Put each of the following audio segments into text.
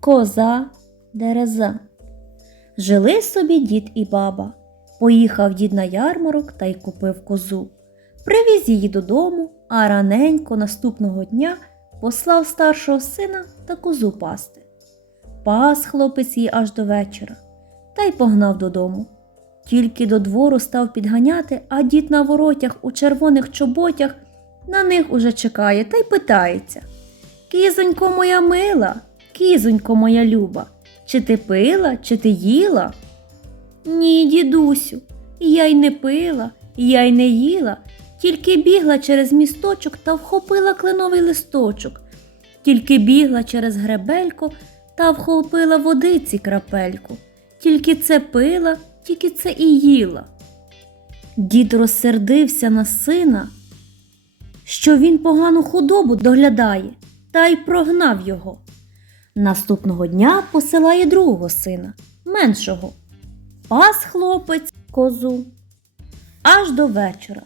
Коза дереза. Жили собі дід і баба. Поїхав дід на ярмарок та й купив козу. Привіз її додому, а раненько наступного дня послав старшого сина та козу пасти. Пас хлопець її аж до вечора та й погнав додому. Тільки до двору став підганяти, а дід на воротях у червоних чоботях на них уже чекає та й питається. Кізонько моя мила, кізонько моя люба, чи ти пила, чи ти їла? Ні, дідусю, я й не пила, я й не їла, тільки бігла через місточок та вхопила кленовий листочок, тільки бігла через гребельку та вхопила водиці крапельку, тільки це пила, тільки це і їла. Дід розсердився на сина, що він погану худобу доглядає, та й прогнав його. Наступного дня посилає другого сина, меншого. Пас хлопець козу аж до вечора.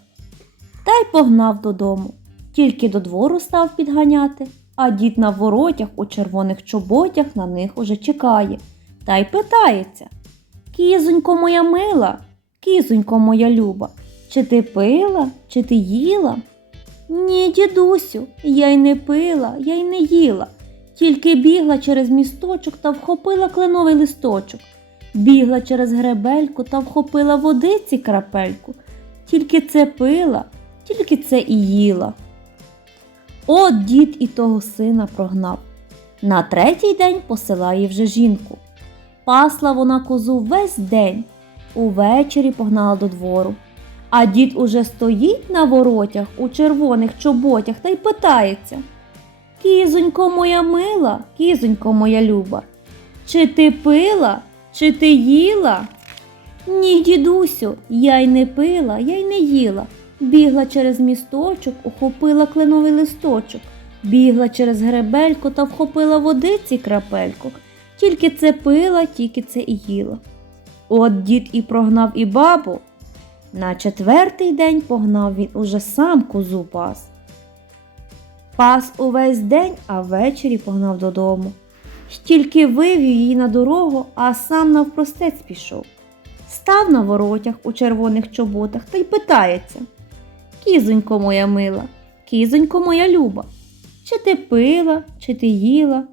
Та й погнав додому. Тільки до двору став підганяти, а дід на воротях у червоних чоботях на них уже чекає та й питається. Кізонько моя мила, кізонько моя люба, чи ти пила, чи ти їла? Ні, дідусю, я й не пила, я й не їла, тільки бігла через місточок та вхопила кленовий листочок, бігла через гребельку та вхопила водиці крапельку, тільки це пила, тільки це і їла. От дід і того сина прогнав. На третій день посилає вже жінку. Пасла вона козу весь день, увечері погнала до двору. А дід уже стоїть на воротях у червоних чоботях та й питається. Кізонько моя мила, кізонько моя люба, чи ти пила, чи ти їла? Ні, дідусю, я й не пила, я й не їла. Бігла через місточок, ухопила кленовий листочок, бігла через гребельку та вхопила водиці крапельку. Тільки це пила, тільки це і їла. От дід і прогнав і бабу. На четвертий день погнав він уже сам козу пас. Пас увесь день, а ввечері погнав додому. Тільки вивів її на дорогу, а сам навпростець пішов. Став на воротях у червоних чоботах та й питається. Кізонько моя мила, кізонько моя люба, чи ти пила, чи ти їла?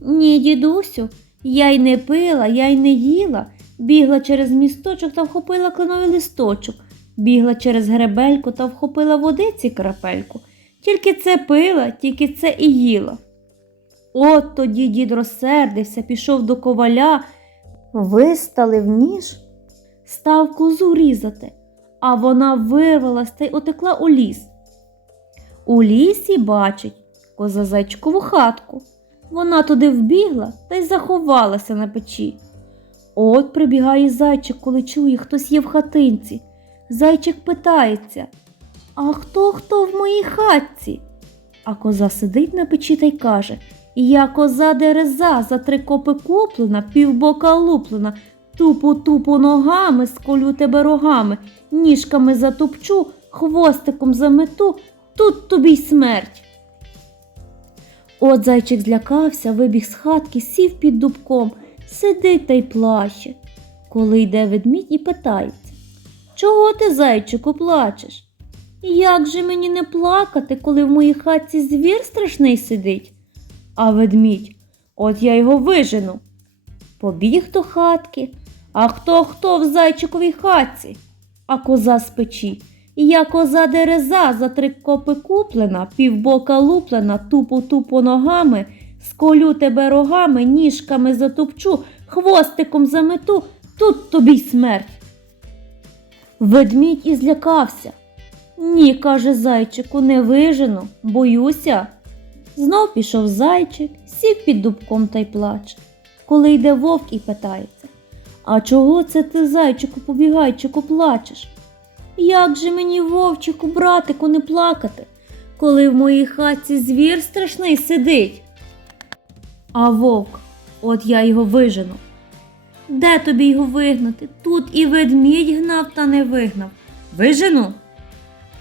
Ні, дідусю, я й не пила, я й не їла. Бігла через місточок та вхопила кленовий листочок, бігла через гребельку та вхопила водиці крапельку. Тільки це пила, тільки це і їла. От тоді дід розсердився, пішов до коваля, виставив ніж, став козу різати, а вона вирвалась та й отекла у ліс. У лісі бачить коза зайчикову хатку. Вона туди вбігла та й заховалася на печі. От прибігає зайчик, коли чує, хтось є в хатинці. Зайчик питається А хто хто в моїй хатці? А коза сидить на печі та й каже Я коза дереза, за три копи куплена, півбока луплена, тупо тупо ногами, сколю тебе рогами, ніжками затопчу, хвостиком замету, тут тобі й смерть. От зайчик злякався, вибіг з хатки, сів під дубком, сидить та й плаче. Коли йде ведмідь і питається Чого ти, зайчику, плачеш? Як же мені не плакати, коли в моїй хатці звір страшний сидить? А ведмідь, от я його вижену. Побіг до хатки, а хто хто в зайчиковій хатці? А коза з печі. Я коза дереза, за три копи куплена, півбока луплена, тупо тупо ногами, сколю тебе рогами, ніжками затопчу, хвостиком замету, тут тобі й смерть. Ведмідь і злякався. Ні, каже зайчику, не вижену, боюся. Знов пішов зайчик, сів під дубком та й плаче. Коли йде вовк і питається А чого це ти, зайчику, побігайчику, плачеш? Як же мені, вовчику, братику, не плакати, коли в моїй хатці звір страшний сидить? А вовк, от я його вижену. Де тобі його вигнати? Тут і ведмідь гнав та не вигнав. Вижену?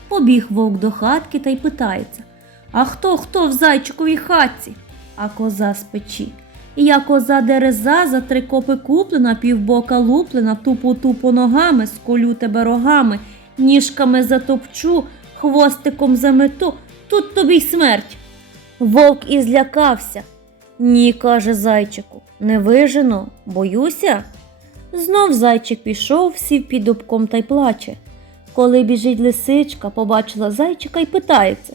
Побіг вовк до хатки та й питається А хто хто в зайчиковій хатці? А коза з печі. Я коза дереза за три копи куплена, півбока луплена, тупо тупо ногами, сколю тебе рогами, ніжками затопчу, хвостиком замету, тут тобі й смерть. Вовк і злякався. Ні, каже зайчику, не вижено, боюся. Знов зайчик пішов, сів під дубком та й плаче. Коли біжить лисичка, побачила зайчика і питається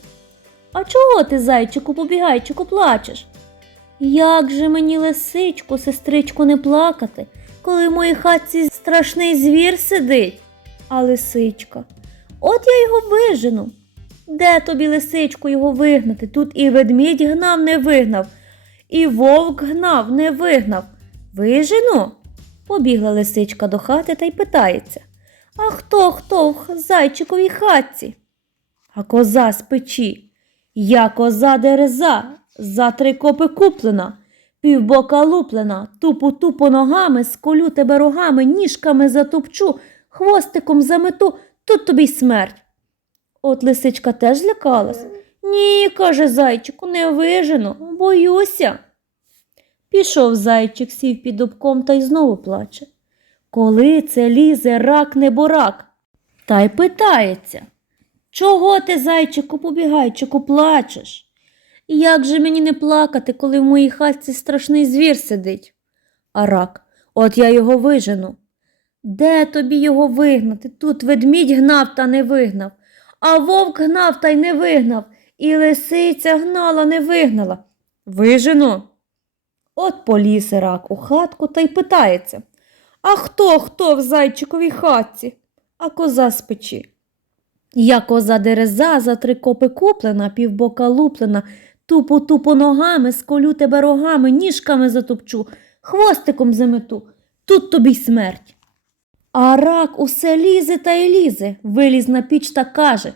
А чого ти, зайчику, побігайчику, плачеш? Як же мені, лисичку, сестричку, не плакати, коли в моїй хатці страшний звір сидить? А лисичка, от я його вижену. Де тобі, лисичку, його вигнати? Тут і ведмідь гнав, не вигнав, і вовк гнав, не вигнав. Вижену? Побігла лисичка до хати та й питається. А хто хто в зайчиковій хатці? А коза з печі. Я коза дереза, за три копи куплена, півбока луплена, тупу тупо ногами, сколю тебе рогами, ніжками затопчу, хвостиком замету, тут тобі й смерть. От лисичка теж злякалась. Ні, каже зайчику, не вижену, боюся. Пішов зайчик, сів під дубком та й знову плаче. Коли це лізе рак неборак? Та й питається. Чого ти, зайчику, побігайчику, плачеш? Як же мені не плакати, коли в моїй хатці страшний звір сидить? А рак, от я його вижену. Де тобі його вигнати? Тут ведмідь гнав та не вигнав, а вовк гнав та й не вигнав, і лисиця гнала, не вигнала. Вижену. От поліз рак у хатку та й питається. А хто хто в зайчиковій хатці? А коза з печі. Я коза дереза за три копи куплена, півбока луплена, тупо тупо ногами, сколю тебе рогами, ніжками затопчу, хвостиком замету, тут тобі й смерть. А рак усе лізе та й лізе, виліз на піч та каже.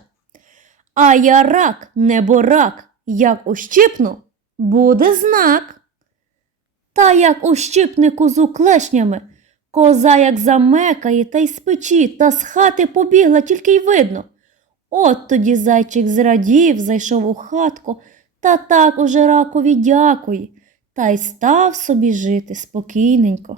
А я рак, небо рак, як ущипну, буде знак. Та як ущипне козу клешнями, коза як замекає та й з печі, та з хати побігла, тільки й видно. От тоді зайчик зрадів, зайшов у хатку, та так уже ракові дякує, та й став собі жити спокійненько.